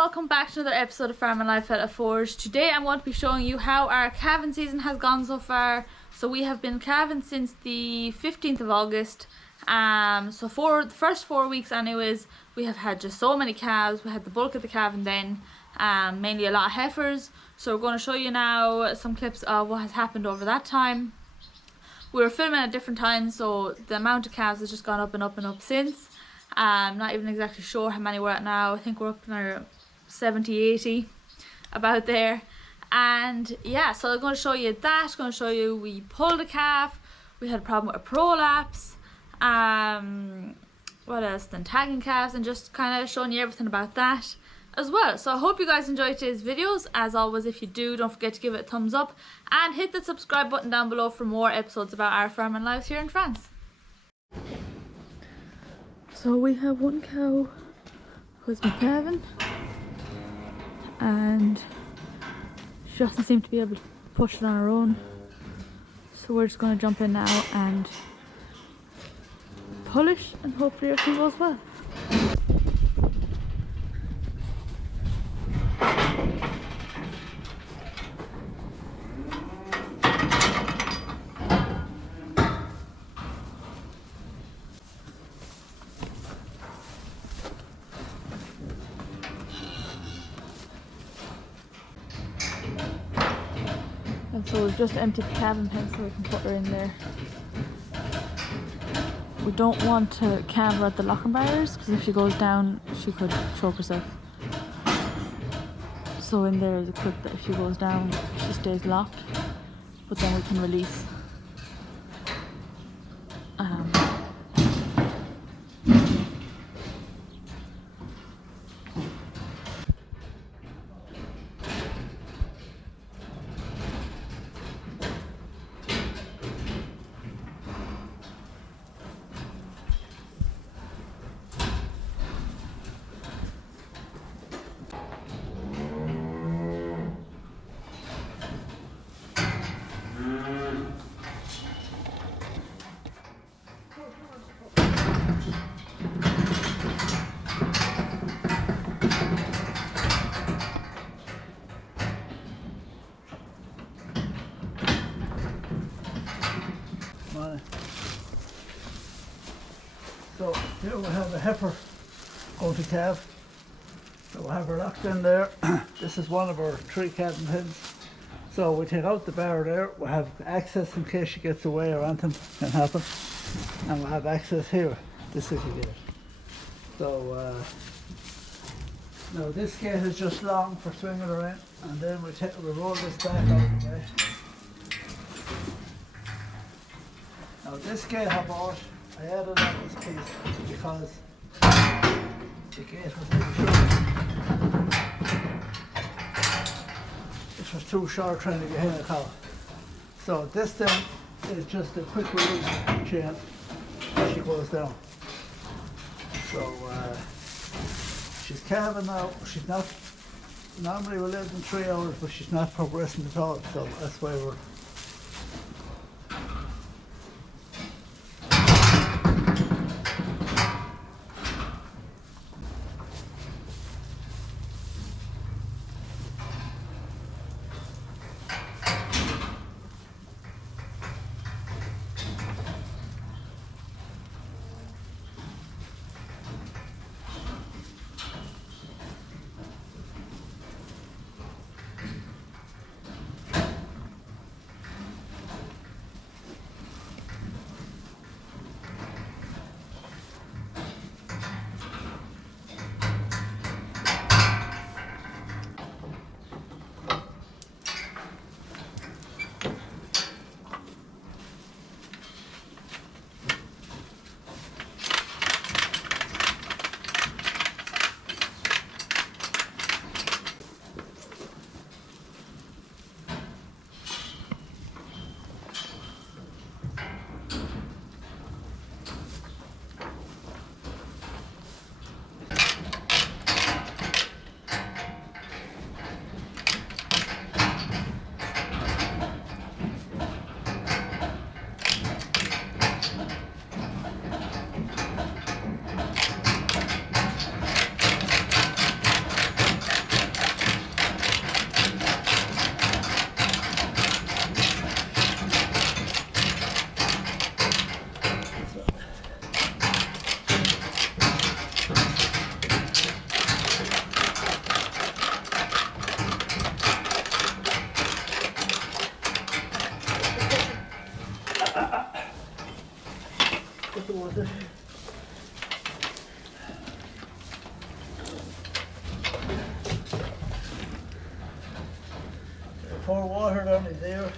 welcome back to another episode of Farm and Lifestyle at Forge. Today I'm going to be showing you how our calving season has gone so far. So we have been calving since the 15th of August. So for the first 4 weeks anyways, we have had just so many calves. We had the bulk of the calving then, mainly a lot of heifers. So we're going to show you now some clips of what has happened over that time. We were filming at different times, so the amount of calves has just gone up and up and up since. Not even exactly sure how many we're at now. I think we're up to our 70, 80, about there. And yeah, so I'm going to show you that. I'm going to show you we pulled a calf, we had a problem with a prolapse, what else, then tagging calves, and just kind of showing you everything about that as well. So I hope you guys enjoyed today's videos. As always, if you do, don't forget to give it a thumbs up and hit the subscribe button down below for more episodes about our farm and lives here in France. So we have one cow who's been calving and she doesn't seem to be able to push it on her own, so we're just going to jump in now and pull it and hopefully everything goes well. And so we've just emptied the calving pen so we can put her in there. We don't want to calve her at the locking barriers because if she goes down she could choke herself. So in there is a clip that if she goes down she stays locked, but then we can release. So here we have a heifer going to calve. So we'll have her locked in there. This is one of our 3 calving pens. So we take out the bar there, we'll have access in case she gets away or anything can happen. And we'll have access here. This is the gate. So now this gate is just long for swinging her in, and then we roll this back out of the way. Now this gate I bought, I added on this piece because the gate was too short. It was too short trying to get in the cow. So this thing is just a quick release chain as she goes down. So she's calving now. She's not, normally we live in 3 hours, but she's not progressing at all. So that's why we're pour water down his ear.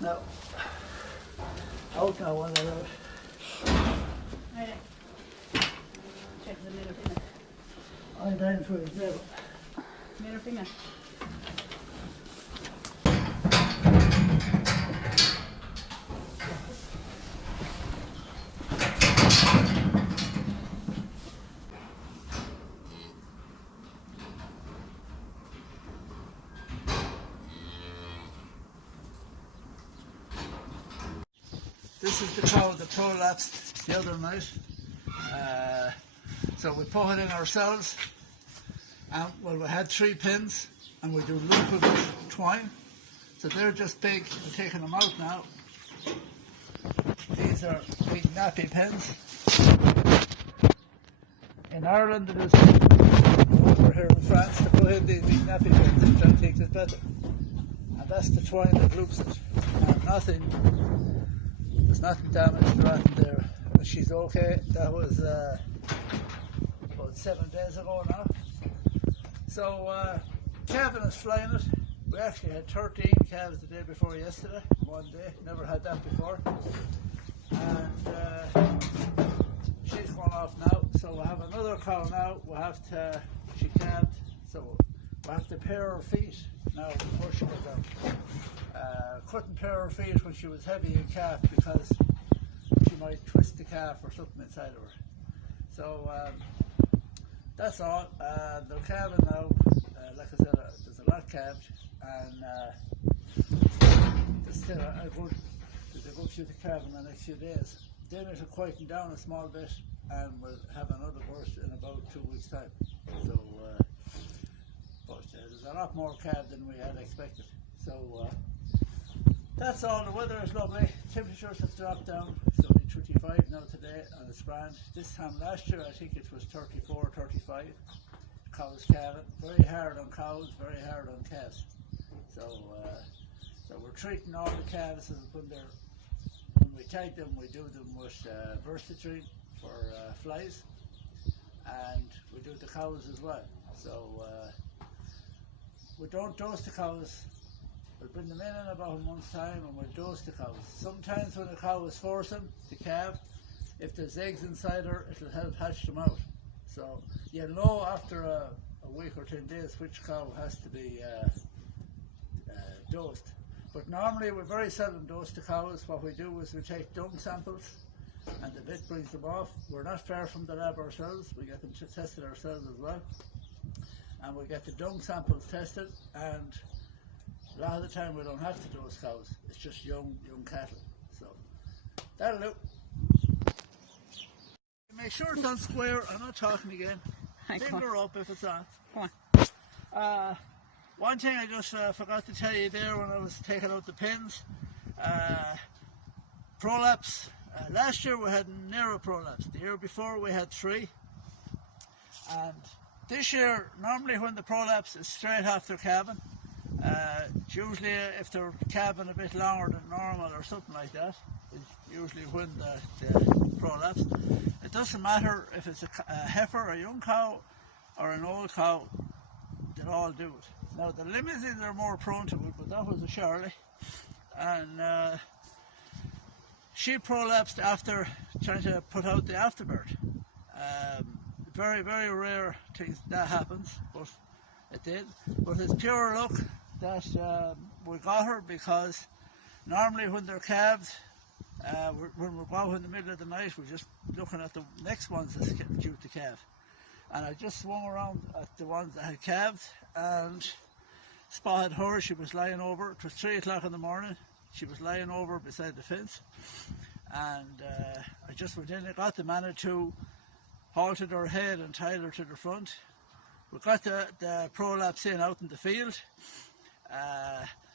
Now, out now when they're out. Right. Check the middle finger. I'm down for his middle. Middle finger. This is the cow that prolapsed the other night. So we put it in ourselves, and well, we had 3 pins, and we do loop with twine. So they're just big. We're taking them out now. These are big nappy pins. In Ireland, it is over here in France to put in these big nappy pins, which I think is better. And that's the twine that loops it. There's nothing damaged or anything there. She's okay. That was about 7 days ago now. So calving is flying it. We actually had 13 calves the day before yesterday, one day. Never had that before. And she's gone off now. So we have another cow now. She calved. So we have to pair her feet now before she goes out. Couldn't pair her feet when she was heavy in calf because she might twist the calf or something inside of her. So that's all. They're calving now. Like I said, there's a lot calved, and there's still a good few to calve in the next few days. Then it'll quieten down a small bit, and we'll have another burst in about 2 weeks' time. So, but there's a lot more calved than we had expected. So that's all. The weather is lovely. Temperatures have dropped down. It's only 35 now today, and it's grand. This time last year, I think it was 34, 35. Cows calving. Very hard on cows, very hard on calves. So we're treating all the calves when we tag them, we do them with Versatrine for flies, and we do the cows as well. So we don't dose the cows. We'll bring them in about a month's time, and we'll dose the cows. Sometimes when a cow is forcing the calf, if there's eggs inside her, it'll help hatch them out. So you'll know after a week or 10 days which cow has to be dosed. But normally we very seldom dose the cows. What we do is we take dung samples, and the vet brings them off. We're not far from the lab ourselves. We get them tested ourselves as well. And we get the dung samples tested, and a lot of the time we don't have to dose cows. It's just young cattle. So that'll do. Make sure it's on square. I'm not talking again. Finger up if it's on. Come on. One thing I just forgot to tell you there when I was taking out the pins. Prolapse. Last year we had narrow prolapse. The year before we had 3. And this year, normally when the prolapse is straight after calving, usually if they're calving a bit longer than normal or something like that, is usually when the prolapse. It doesn't matter if it's a heifer, a young cow, or an old cow, they'll all do it. Now the limousines are more prone to it, but that was a Charlie, and she prolapsed after trying to put out the afterbirth. Very, very rare things that happens, but it did. But it's pure luck that we got her, because normally when they're calved, when we're out in the middle of the night, we're just looking at the next ones that's due to calve. And I just swung around at the ones that had calved and spotted her. She was lying over. It was 3 o'clock in the morning. She was lying over beside the fence. And I just went in and got the Manitou, halted her head and tied her to the front. We got the prolapse in out in the field.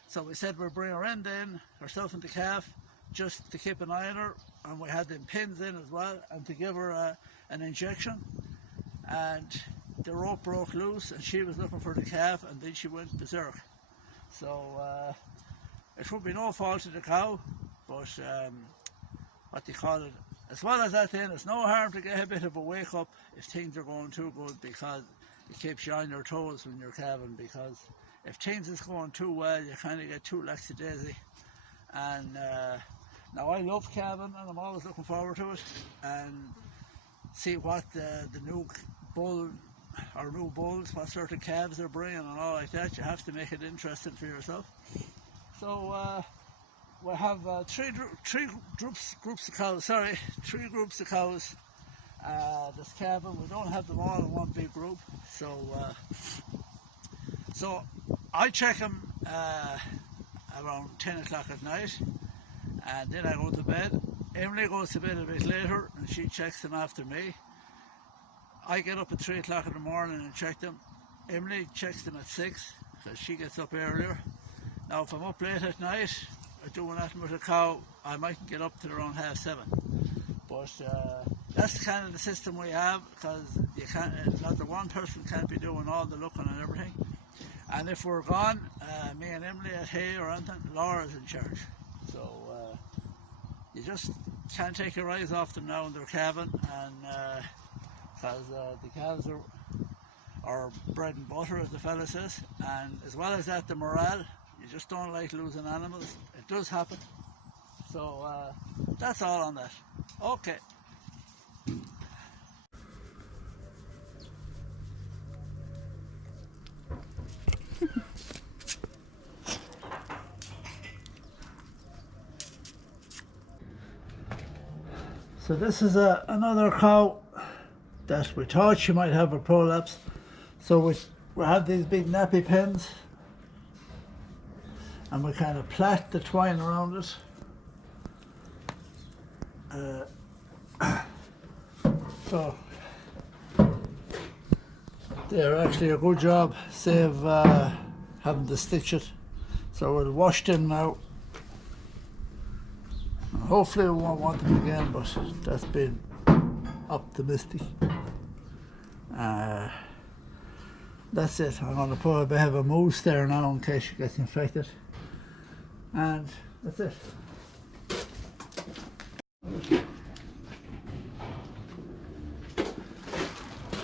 So we said we'd bring her in then, herself and the calf, just to keep an eye on her, and we had them pins in as well, and to give her an injection. And the rope broke loose, and she was looking for the calf, and then she went berserk. So it would be no fault of the cow, but what they call it, as well as that then, it's no harm to get a bit of a wake up if things are going too good, because it keeps you on your toes when you're calving, because if things is going too well, you kind of get too lackadaisy. And now I love calving, and I'm always looking forward to it, and see what the new bull or new bulls, what sort of calves they're bringing and all like that. You have to make it interesting for yourself. So we have three groups of cows. Sorry, 3 groups of cows. This calving, we don't have them all in one big group. So I check them around 10 o'clock at night, and then I go to bed. Emily goes to bed a bit later, and she checks them after me. I get up at 3 o'clock in the morning and check them. Emily checks them at 6, because she gets up earlier. Now if I'm up late at night doing that with a cow, I might get up to around 7:30. But that's kind of the system we have, because you can't, not the one person can't be doing all the looking and everything. And if we're gone, me and Emily at hay or anything, Laura's in charge. So you just can't take your eyes off them now in their calving, and because the calves are bread and butter, as the fella says. And as well as that, the morale, you just don't like losing animals. It does happen. So that's all on that. Okay. So this is another cow that we thought she might have a prolapse. So we had these big nappy pins, and we kind of plait the twine around it. So they're actually a good job, save having to stitch it. So we'll wash them now. Hopefully we won't want them again, but that's been optimistic. That's it. I'm going to put a bit of a mousse there now in case she gets infected. And that's it.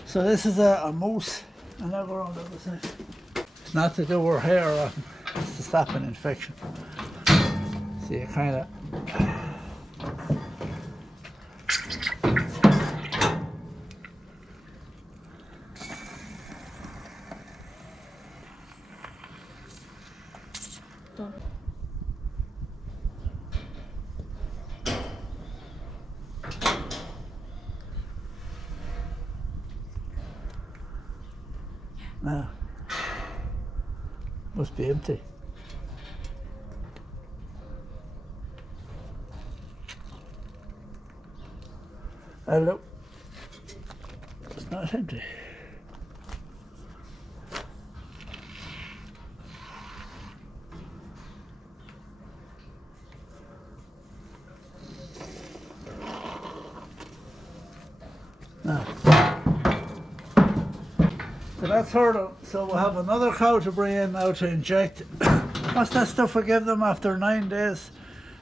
So this is a mousse, and now we're on the other side. It's not to do her hair or anything, it's to stop an infection. So you kind of now must be empty. Hello. It's not empty. No. So that's her though. So we'll have another cow to bring in now to inject. What's that stuff we give them after 9 days?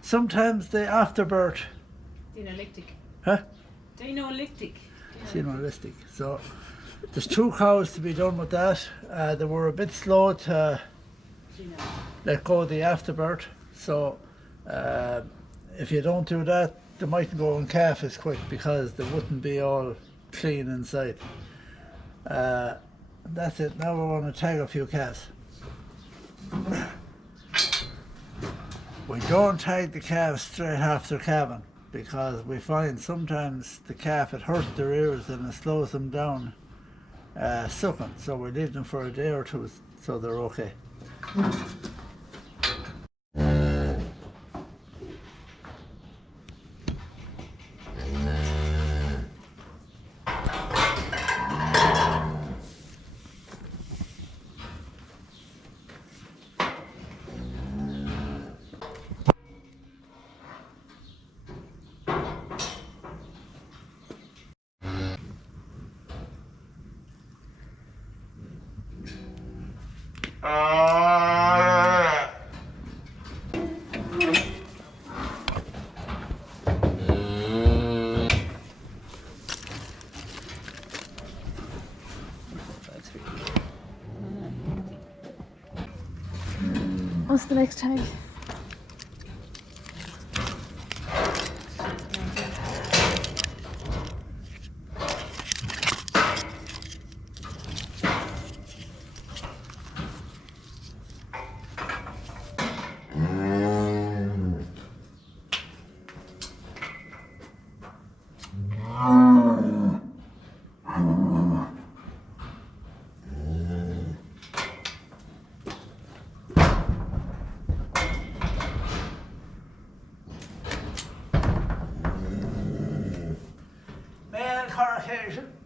Sometimes the afterbirth. Dinolytic. Huh? Dinolytic. Dinolytic. So there's 2 cows to be done with that. They were a bit slow to let go of the afterbirth. So if you don't do that, they mightn't go in calf as quick, because they wouldn't be all clean inside. That's it. Now we're going to tag a few calves. We don't tag the calves straight after calving, because we find sometimes the calf, it hurts their ears and it slows them down sucking. So we leave them for a day or 2 so they're okay. What's the next tag? Male corrugation.